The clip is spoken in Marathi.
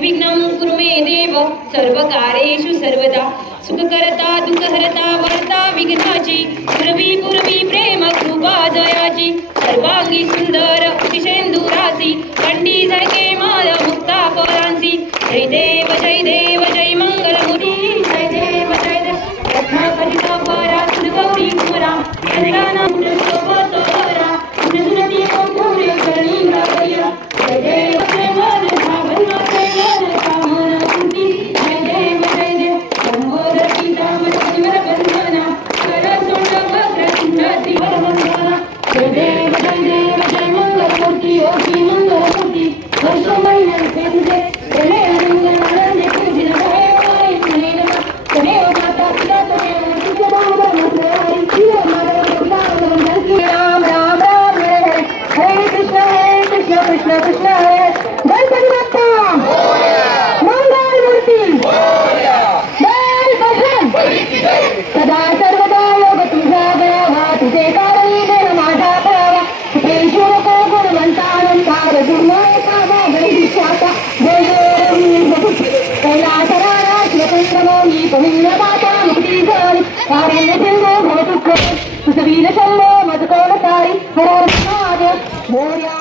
निर्विघ्नं कुरु मे देव सर्वकार्येषु सर्वदा सुखकर्ता दुःखहर्ता वार्ता विघ्नाची पूर्वी पूर्वी प्रेम कृपा जयाची सर्वांगी सुंदर अतिशेंदुरासी कंडी झळके माल मुक्ता फलांसी जय देव जय मंगलमूर्ती जय देव रत्नाकरिता पारा सुरगौरी कुमरा चंद्राना सोबतोरा सुरती कोपुरे कळींगा कैरा जय देव मन भावन मन कामना मूर्ती जय देव शंभोर सीताम सजीवर बंधना कर सोंड वक्र सिंहाती वरवंदना जय देव जय मंगलमूर्ती ओटी मंगलमूर्ती वर्ष महिन्यां तुझे प्रणय रंग आनंद पूजिन भय माई तनेव माता पिता तनेव तुझे बाबा मसराई शिव माता पिता राम राम राम हरे कृष्ण कृष्ण कृष्ण हरे गणपती बाप्पा मंगलमूर्ती जय बजरंग सदा सर्वदा योग तुझा गयावा तुझे कारणी देव माझा परावा तुझे शोक गुणवंतानंकार दुर्मय कामा वैदिशाता जय जय कैलासराजा शिवचंद्रमौली पवित्र माता मुक्ती झाली कारण्य सिंधू भवतुक्ष सुसवील शंभो मधुकोलकारी हर महादेव मोर्या